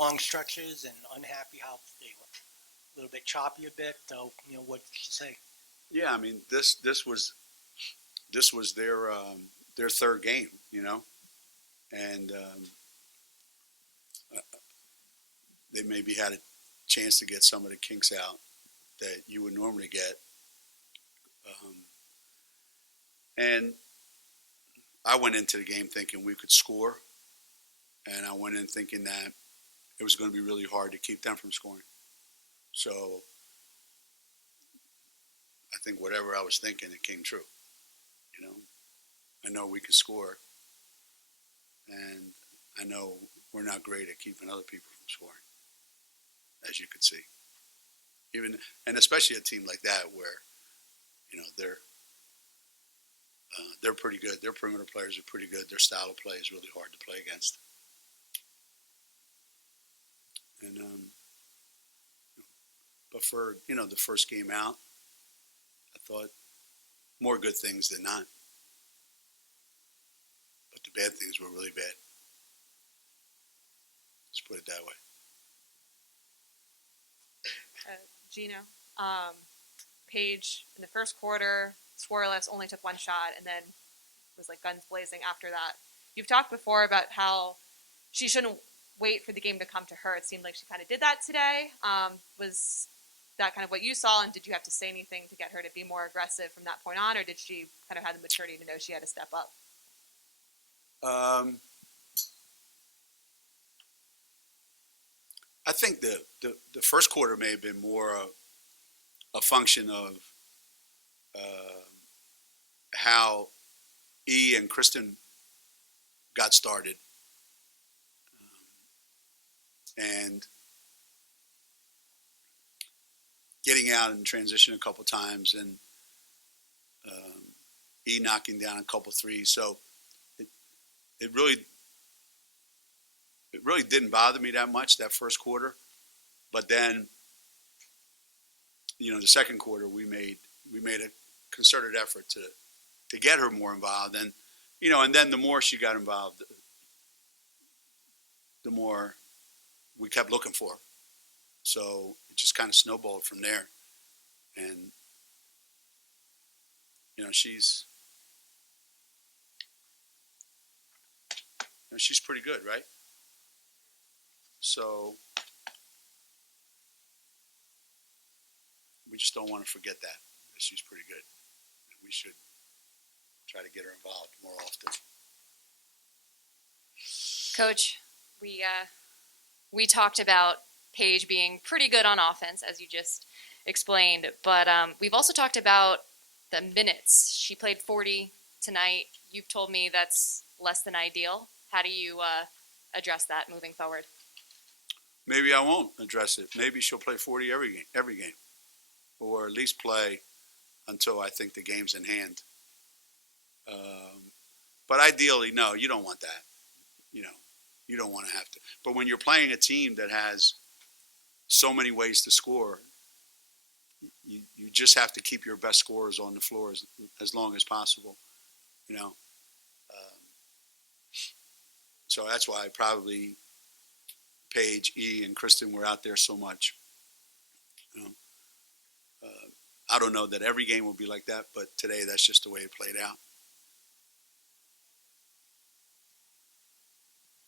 long stretches and unhappy how they were a little bit choppy a bit. What did she say? Yeah, I mean this was their third game, and they maybe had a chance to get some of the kinks out that you would normally get. And I went into the game thinking we could score, and I went in thinking that it was going to be really hard to keep them from scoring. So I think whatever I was thinking, it came true. I know we can score, and I know we're not great at keeping other people from scoring, as you could see. And especially a team like that where, they're pretty good. Their perimeter players are pretty good. Their style of play is really hard to play against. And but for the first game out, I thought more good things than not. But the bad things were really bad. Let's put it that way. Geno, Paige in the first quarter, scoreless, only took one shot, and then was like guns blazing after that. You've talked before about how she shouldn't wait for the game to come to her. It seemed like she kind of did that today. Was that kind of what you saw, and did you have to say anything to get her to be more aggressive from that point on, or did she kind of have the maturity to know she had to step up? I think the first quarter may have been more a function of how E and Kristen got started, and getting out in transition a couple times, and E knocking down a couple threes. So it really didn't bother me that much that first quarter, but then the second quarter we made a concerted effort to get her more involved, and and then the more she got involved, the more we kept looking for her. So it just kind of snowballed from there, and she's pretty good, right? So we just don't want to forget that she's pretty good. We should try to get her involved more often. Coach, we talked about Paige being pretty good on offense, as you just explained, but we've also talked about the minutes. She played 40 tonight. You've told me that's less than ideal. How do you address that moving forward? Maybe I won't address it. Maybe she'll play 40 every game, or at least play until I think the game's in hand. But ideally, no, you don't want that. You don't want to have to. But when you're playing a team that has so many ways to score, you just have to keep your best scorers on the floor as long as possible. So that's why probably Paige, E, and Kristen were out there so much. I don't know that every game will be like that, but today that's just the way it played out.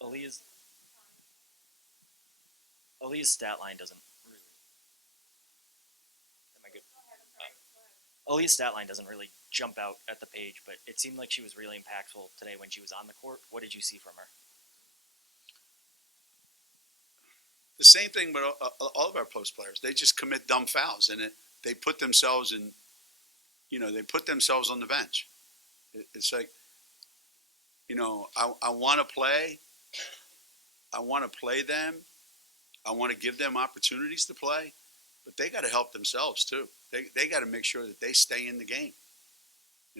Aaliyah's stat line doesn't really. Am I good? Aaliyah's stat line doesn't really jump out at the page, but it seemed like she was really impactful today when she was on the court. What did you see from her? The same thing with all of our post players. They just commit dumb fouls, and they put themselves in. They put themselves on the bench. It's like, I want to play. I want to play them. I want to give them opportunities to play, but they got to help themselves too. They got to make sure that they stay in the game.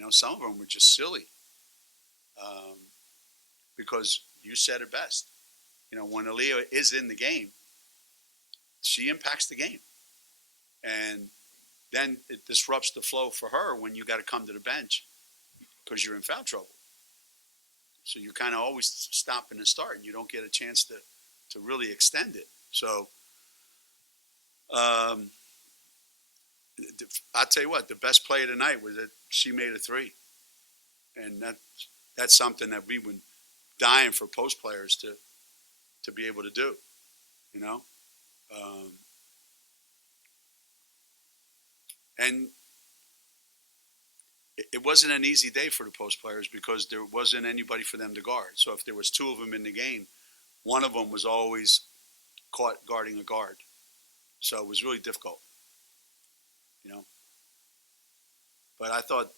Some of them were just silly, because you said it best. When Aaliyah is in the game, she impacts the game, and then it disrupts the flow for her when you got to come to the bench because you're in foul trouble. So you're kind of always stopping and starting. You don't get a chance to really extend it. So I'll tell you what, the best play of the night was that she made a three. And that's something that we've been dying for post players to be able to do, you know? And it wasn't an easy day for the post players because there wasn't anybody for them to guard. So if there was two of them in the game, one of them was always caught guarding a guard. So it was really difficult, you know? But I thought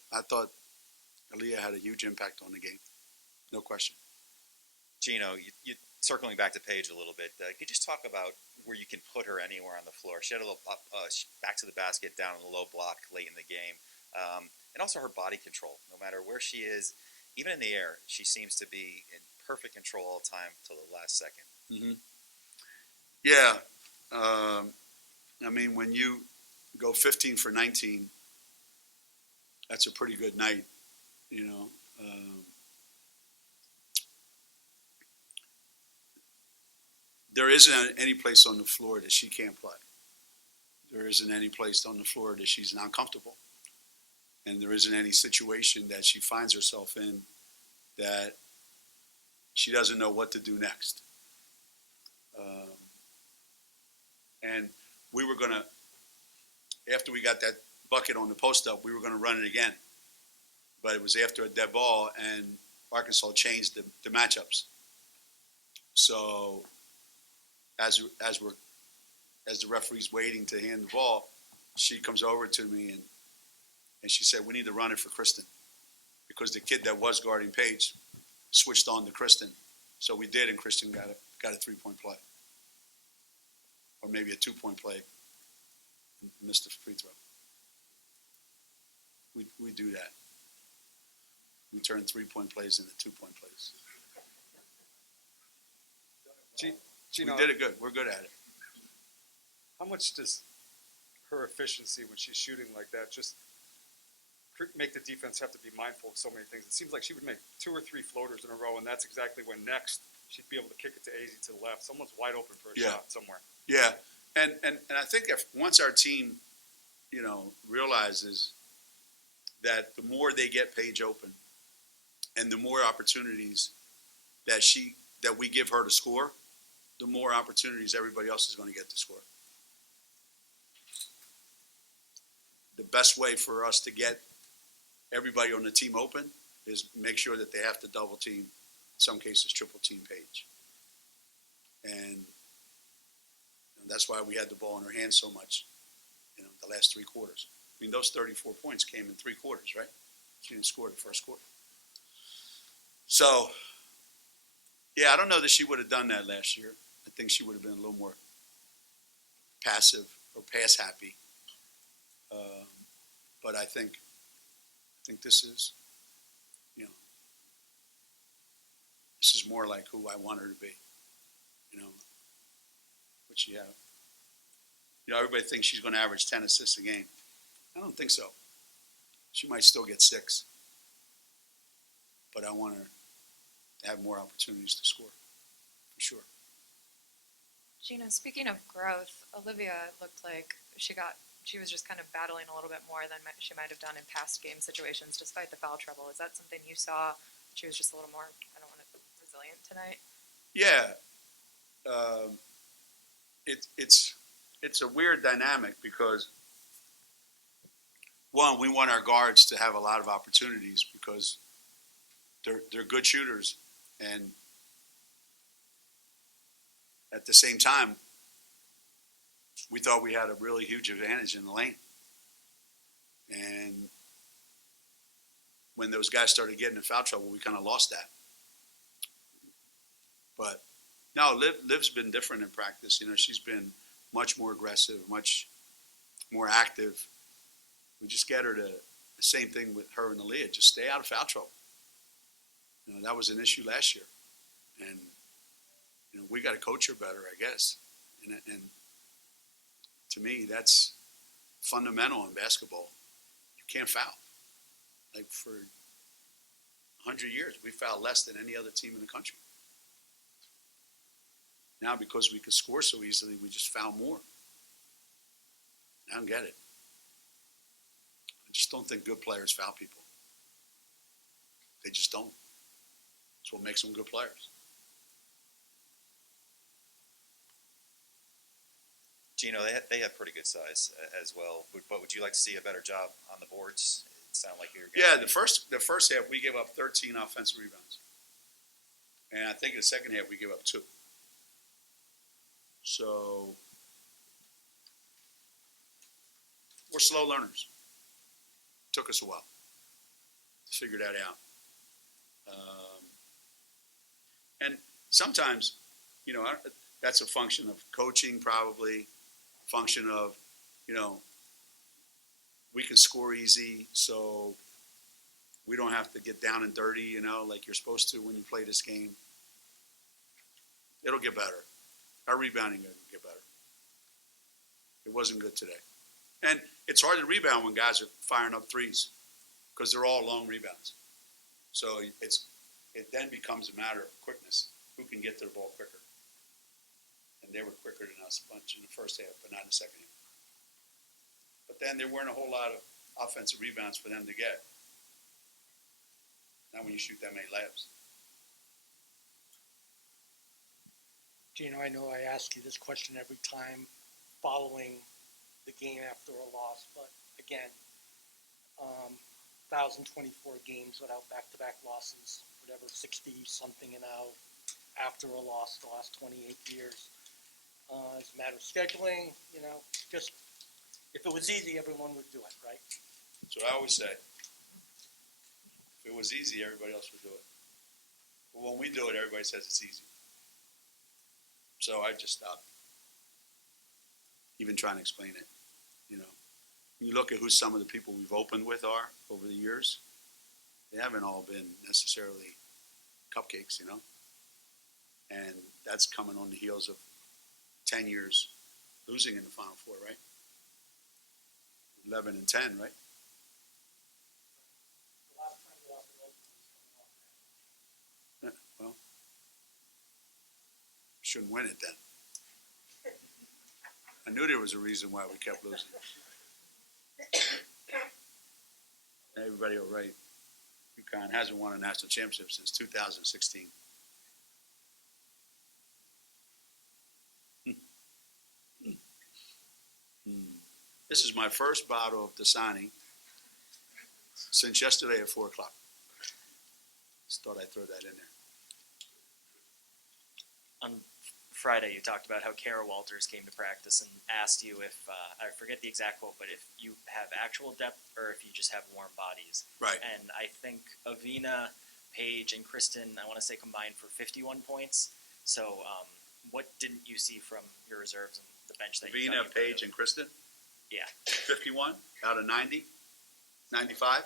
Aaliyah had a huge impact on the game, no question. Geno, you circling back to Paige a little bit, could you just talk about where you can put her anywhere on the floor? She had a little back to the basket, down in the low block late in the game, and also her body control. No matter where she is, even in the air, she seems to be in perfect control all the time till the last second. Mm-hmm. Yeah. I mean, when you go 15 for 19, that's a pretty good night, you know. There isn't any place on the floor that she can't play. There isn't any place on the floor that she's not comfortable. And there isn't any situation that she finds herself in that she doesn't know what to do next. And we were going to, after we got that bucket on the post-up, we were going to run it again. But it was after a dead ball, and Arkansas changed the matchups. So as the referee's waiting to hand the ball, she comes over to me and she said, "We need to run it for Kristen," because the kid that was guarding Paige switched on to Kristen. So we did, and Kristen got a 3-point play, or maybe a 2-point play, and missed a free throw. We do that. We turn 3-point plays into 2-point plays. Geno, We did it good. We're good at it. how much does her efficiency when she's shooting like that just make the defense have to be mindful of so many things? It seems like she would make 2 or 3 floaters in a row, and that's exactly when next she'd be able to kick it to AZ to the left. Someone's wide open for a shot somewhere. Yeah, and I think if once our team, you know, realizes that the more they get Paige open, and the more opportunities that we give her to score, the more opportunities everybody else is going to get to score. The best way for us to get everybody on the team open is make sure that they have to double team, in some cases triple team Paige. And that's why we had the ball in her hands so much, you know, the last 3 quarters. I mean, those 34 points came in 3 quarters, right? She didn't score the first quarter. So, yeah, I don't know that she would have done that last year. I think she would have been a little more passive or pass happy. But I think this is, you know, this is more like who I want her to be. You know, what she have. You know, everybody thinks she's going to average 10 assists a game. I don't think so. She might still get 6. But I want her to have more opportunities to score, for sure. Geno, speaking of growth, Olivia looked like she was just kind of battling a little bit more than she might have done in past game situations, despite the foul trouble. Is that something you saw? She was just a little more, resilient tonight? Yeah. It's a weird dynamic because, one, we want our guards to have a lot of opportunities because they're good shooters, and at the same time, we thought we had a really huge advantage in the lane. And when those guys started getting in foul trouble, we kind of lost that. But no, Liv's been different in practice. You know, she's been much more aggressive, much more active. We just get her to the same thing with her and Aaliyah. Just stay out of foul trouble. You know, that was an issue last year. And, you know, we got to coach her better, I guess. And to me, that's fundamental in basketball. You can't foul. Like for 100 years, we fouled less than any other team in the country. Now, because we could score so easily, we just foul more. I don't get it. I just don't think good players foul people. They just don't. That's what makes them good players. Geno, they have pretty good size as well. But would you like to see a better job on the boards? It sounded like you were. Yeah, the first half we gave up 13 offensive rebounds, and I think in the second half we gave up 2. So we're slow learners. Took us a while to figure that out. And sometimes, that's a function of coaching, probably, function of, we can score easy, so we don't have to get down and dirty, like you're supposed to when you play this game. It'll get better. Our rebounding will get better. It wasn't good today. And it's hard to rebound when guys are firing up threes because they're all long rebounds. So it then becomes a matter of quickness. Who can get to the ball quicker? And they were quicker than us a bunch in the first half, but not in the second half. But then there weren't a whole lot of offensive rebounds for them to get. Not when you shoot that many layups. Geno, I know I ask you this question every time following the game after a loss, but again, 1,024 games without back-to-back losses, whatever, 60-something and out after a loss the last 28 years. It's a matter of scheduling, just if it was easy, everyone would do it, right? That's what I always say. If it was easy, everybody else would do it. But when we do it, everybody says it's easy. So I just stopped even trying to explain it, You look at who some of the people we've opened with are over the years, they haven't all been necessarily cupcakes, And that's coming on the heels of 10 years losing in the Final Four, right? 11 and 10, right? The last time you lost was coming off that. Yeah, well, shouldn't win it then. I knew there was a reason why we kept losing. Everybody will right. UConn hasn't won a national championship since 2016. This is my first bottle of Dasani since yesterday at 4 o'clock. Just thought I'd throw that in there. On Friday, you talked about how Kara Walters came to practice and asked you if, I forget the exact quote, but if you have actual depth or if you just have warm bodies. Right. And I think Avina, Paige, and Kristen, I want to say combined for 51 points. So what didn't you see from your reserves and the bench that you Avina, Paige, and Kristen? Yeah. 51 out of 90? 95?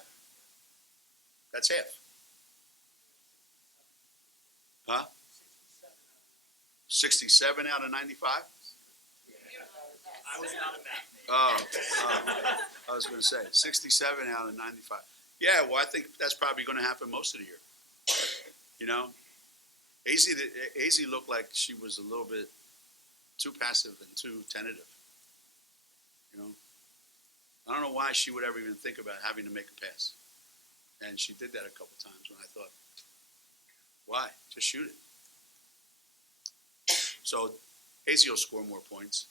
That's half. Huh? 67 out of 95? I was not a math major. I was going to say 67 out of 95. Yeah, well, I think that's probably going to happen most of the year. AZ looked like she was a little bit too passive and too tentative. I don't know why she would ever even think about having to make a pass. And she did that a couple times when I thought, why? Just shoot it. So AZ will score more points.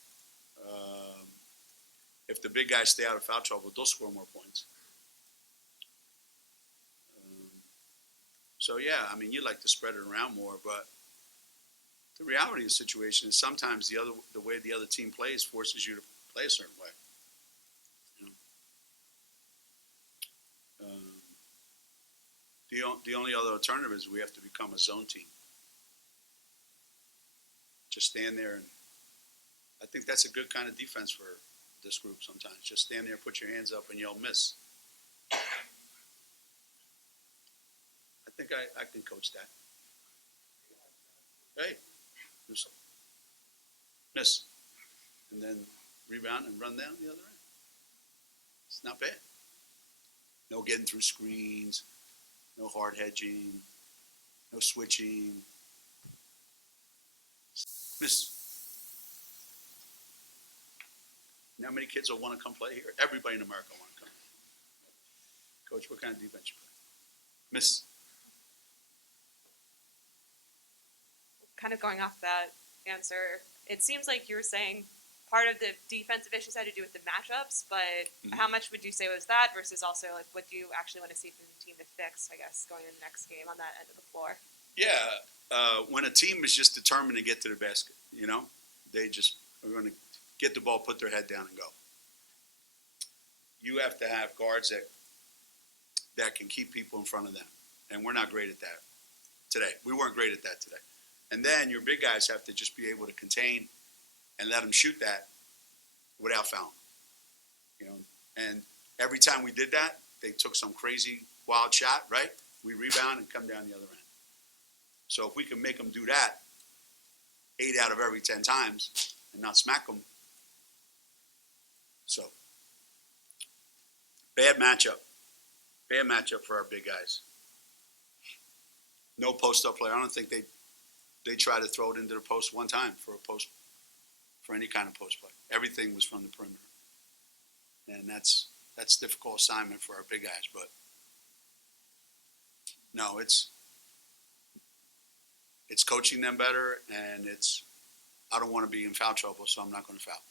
If the big guys stay out of foul trouble, they'll score more points. So yeah, you'd like to spread it around more, but the reality of the situation is sometimes the way the other team plays forces you to play a certain way. The only other alternative is we have to become a zone team. Just stand there, and I think that's a good kind of defense for this group sometimes. Just stand there, put your hands up, and you'll miss. I think I can coach that. Hey, do something. Miss. And then rebound and run down the other end. It's not bad. No getting through screens, no hard hedging, no switching. Miss. You know how many kids will want to come play here? Everybody in America want to come. Coach, what kind of defense you play? Miss. Kind of going off that answer, it seems like you were saying part of the defensive issues had to do with the matchups, but how much would you say was that versus also like what do you actually want to see from the team to fix, I guess, going into the next game on that end of the floor? Yeah, when a team is just determined to get to the basket, they just are going to get the ball, put their head down, and go. You have to have guards that can keep people in front of them, and we're not great at that today. We weren't great at that today. And then your big guys have to just be able to contain and let them shoot that without fouling. And every time we did that, they took some crazy wild shot, right? We rebound and come down the other end. So if we can make them do that 8 out of every 10 times and not smack them. So, bad matchup. Bad matchup for our big guys. No post-up player. I don't think they tried to throw it into the post one time for any kind of post play. Everything was from the perimeter. And that's a difficult assignment for our big guys. But, no, it's coaching them better, and I don't want to be in foul trouble, so I'm not going to foul.